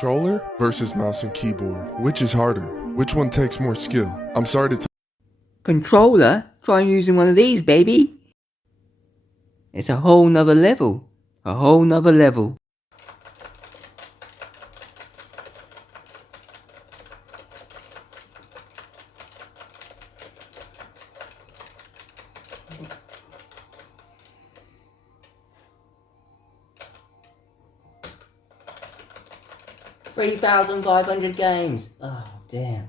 Controller versus mouse and keyboard. Which is harder? Which one takes more skill? I'm sorry to Controller? Try using one of these, baby. It's a whole nother level. A whole nother level. $3,500 games. Oh, damn.